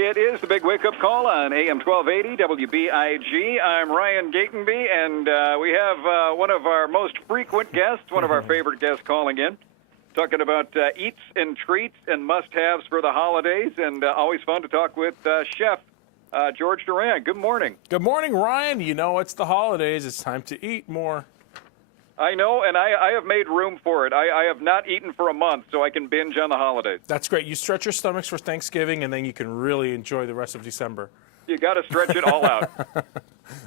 It is the big wake-up call on AM 1280 WBIG. I'm Ryan Gatenby, and we have one of our most frequent guests, one of our favorite guests calling in, talking about eats and treats and must-haves for the holidays, and always fun to talk with Chef George Duran. Good morning. Good morning, Ryan. You know it's the holidays. It's time to eat more. I know, and I have made room for it. I have not eaten for a month, so I can binge on the holidays. That's great. You stretch your stomachs for Thanksgiving, and then you can really enjoy the rest of December. You got to stretch it all out.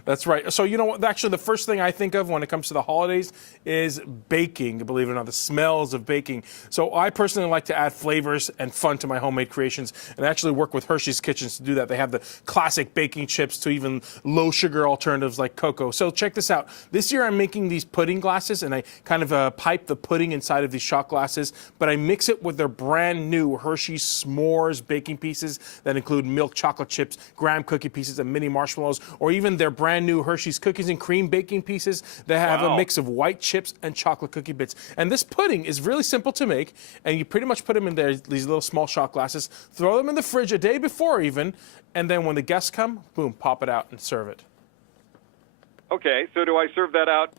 That's right. So, you know what? Actually, the first thing I think of when it comes to the holidays is baking, believe it or not, the smells of baking. So I personally like to add flavors and fun to my homemade creations, and I actually work with Hershey's Kitchens to do that. They have the classic baking chips to even low-sugar alternatives like cocoa. So check this out. This year I'm making these pudding glasses, and I kind of pipe the pudding inside of these shot glasses, but I mix it with their brand new Hershey's S'mores baking pieces that include milk chocolate chips, graham cookie pieces, and mini marshmallows, or even their brand new Hershey's cookies and cream baking pieces that have a mix of white chips and chocolate cookie bits. And this pudding is really simple to make, and you pretty much put them in these little small shot glasses, throw them in the fridge a day before even, and then when the guests come, boom, pop it out and serve it. Okay, so do I serve that out?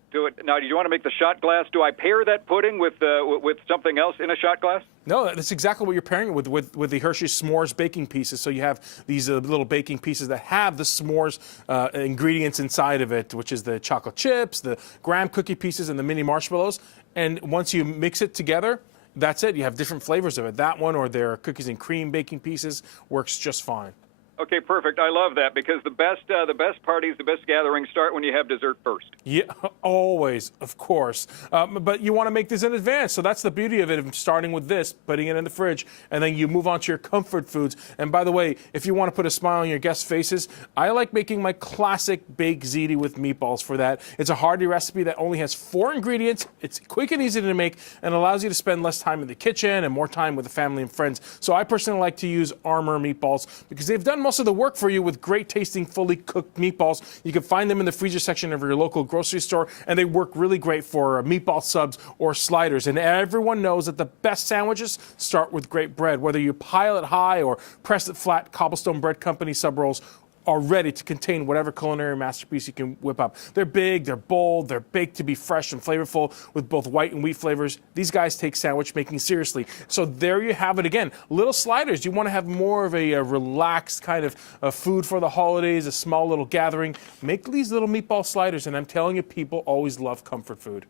Now, do you want to make the shot glass? Do I pair that pudding with something else in a shot glass? No, that's exactly what you're pairing it with the Hershey's S'mores baking pieces. So you have these little baking pieces that have the s'mores ingredients inside of it, which is the chocolate chips, the graham cookie pieces, and the mini marshmallows. And once you mix it together, that's it. You have different flavors of it. That one or their cookies and cream baking pieces works just fine. Okay, perfect. I love that because the best parties, the best gatherings start when you have dessert first. Yeah, always, of course. But you want to make this in advance, so that's the beauty of it, of starting with this, putting it in the fridge, and then you move on to your comfort foods. And by the way, if you want to put a smile on your guests' faces, I like making my classic baked ziti with meatballs for that. It's a hearty recipe that only has 4 ingredients. It's quick and easy to make and allows you to spend less time in the kitchen and more time with the family and friends. So I personally like to use Armour meatballs because they've done most of the work for you with great tasting, fully cooked meatballs. You can find them in the freezer section of your local grocery store, and they work really great for meatball subs or sliders. And everyone knows that the best sandwiches start with great bread. Whether you pile it high or press it flat, Cobblestone Bread Company sub rolls are ready to contain whatever culinary masterpiece you can whip up. They're big, they're bold, they're baked to be fresh and flavorful with both white and wheat flavors. These guys take sandwich making seriously. So there you have it again. Little sliders. You want to have more of a relaxed kind of food for the holidays, a small little gathering. Make these little meatball sliders, and I'm telling you, people always love comfort food.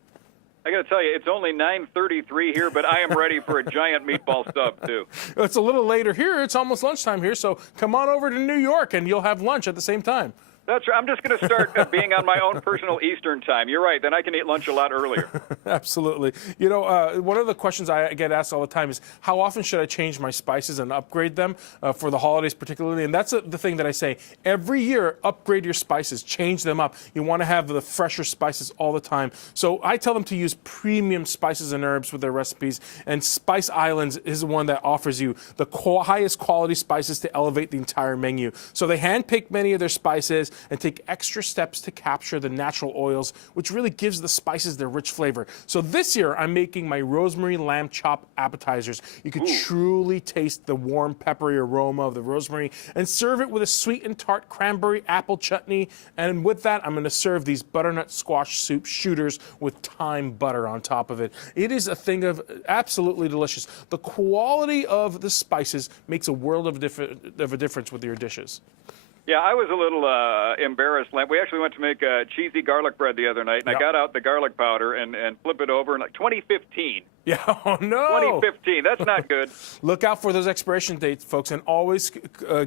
I got to tell you, it's only 9:33 here, but I am ready for a giant meatball sub, too. It's a little later here. It's almost lunchtime here, so come on over to New York, and you'll have lunch at the same time. That's right. I'm just going to start being on my own personal Eastern time. You're right. Then I can eat lunch a lot earlier. Absolutely. You know, one of the questions I get asked all the time is, how often should I change my spices and upgrade them for the holidays particularly? And that's the thing that I say. Every year, upgrade your spices. Change them up. You want to have the fresher spices all the time. So I tell them to use premium spices and herbs with their recipes. And Spice Islands is the one that offers you the highest quality spices to elevate the entire menu. So they handpick many of their spices and take extra steps to capture the natural oils, which really gives the spices their rich flavor. So this year, I'm making my rosemary lamb chop appetizers. You can truly taste the warm, peppery aroma of the rosemary and serve it with a sweet and tart cranberry apple chutney. And with that, I'm going to serve these butternut squash soup shooters with thyme butter on top of it. It is a thing of absolutely delicious. The quality of the spices makes a world of a difference with your dishes. Yeah, I was a little embarrassed. We actually went to make cheesy garlic bread the other night, and I got out the garlic powder and flip it over in like 2015. Yeah, oh no. 2015, that's not good. Look out for those expiration dates, folks, and always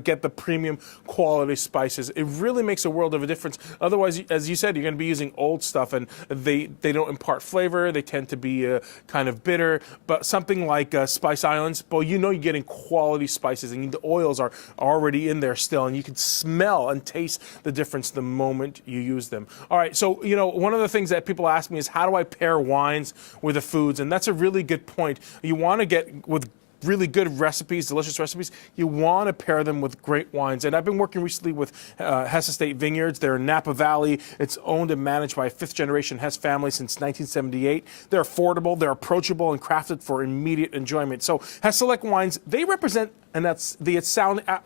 get the premium quality spices. It really makes a world of a difference. Otherwise, as you said, you're going to be using old stuff, and they don't impart flavor. They tend to be kind of bitter. But something like Spice Islands, well, you know you're getting quality spices, and the oils are already in there still, and you can smell and taste the difference the moment you use them. All right, so, you know, one of the things that people ask me is, how do I pair wines with the foods? And that's a really good point. You want to get with really good recipes, delicious recipes, you want to pair them with great wines. And I've been working recently with Hess Estate Vineyards. They're in Napa Valley. It's owned and managed by a fifth-generation Hess family since 1978. They're affordable, they're approachable, and crafted for immediate enjoyment. So Hess Select Wines, they represent, and that's the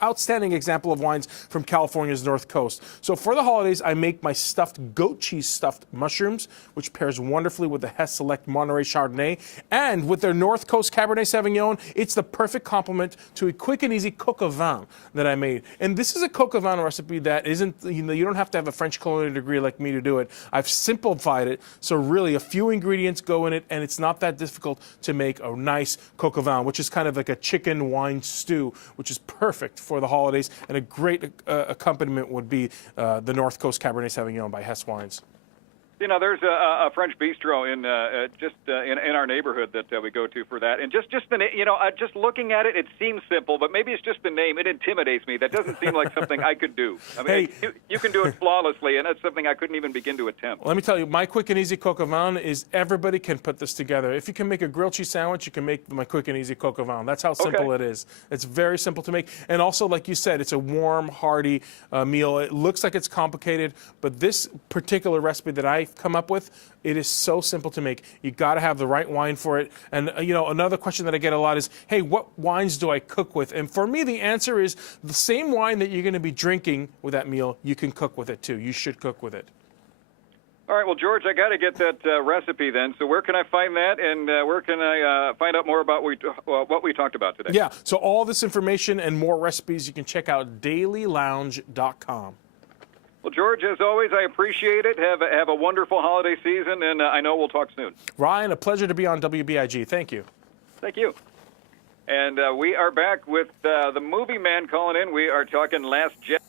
outstanding example of wines from California's North Coast. So for the holidays, I make my stuffed goat cheese stuffed mushrooms, which pairs wonderfully with the Hess Select Monterey Chardonnay. And with their North Coast Cabernet Sauvignon, it's the perfect complement to a quick and easy coq au vin that I made. And this is a coq au vin recipe that isn't, you don't have to have a French culinary degree like me to do it. I've simplified it, so really a few ingredients go in it, and it's not that difficult to make a nice coq au vin, which is kind of like a chicken wine stew, which is perfect for the holidays, and a great accompaniment would be the North Coast Cabernet Sauvignon by Hess Wines. You know, there's a French bistro in in our neighborhood that we go to for that, and just the just looking at it, it seems simple, but maybe it's just the name. It intimidates me. That doesn't seem like something I could do. I mean, hey, you can do it flawlessly, and that's something I couldn't even begin to attempt. Let me tell you, my quick and easy coq au vin is everybody can put this together. If you can make a grilled cheese sandwich, you can make my quick and easy coq au vin. That's how simple it is. It's very simple to make, and also, like you said, it's a warm, hearty meal. It looks like it's complicated, but this particular recipe that I've come up with, it is so simple to make. You got to have the right wine for it. And another question that I get a lot is, hey, what wines do I cook with? And for me, the answer is the same wine that you're going to be drinking with that meal, you can cook with it too. You should cook with it. All right, well, George, I got to get that recipe then. So where can I find that, and where can I find out more about what we talked about today? Yeah, so all this information and more recipes, you can check out dailylounge.com. Well, George, as always, I appreciate it. Have a wonderful holiday season, and I know we'll talk soon. Ryan, a pleasure to be on WBIG. Thank you. Thank you. And we are back with the movie man calling in. We are talking Last Jet.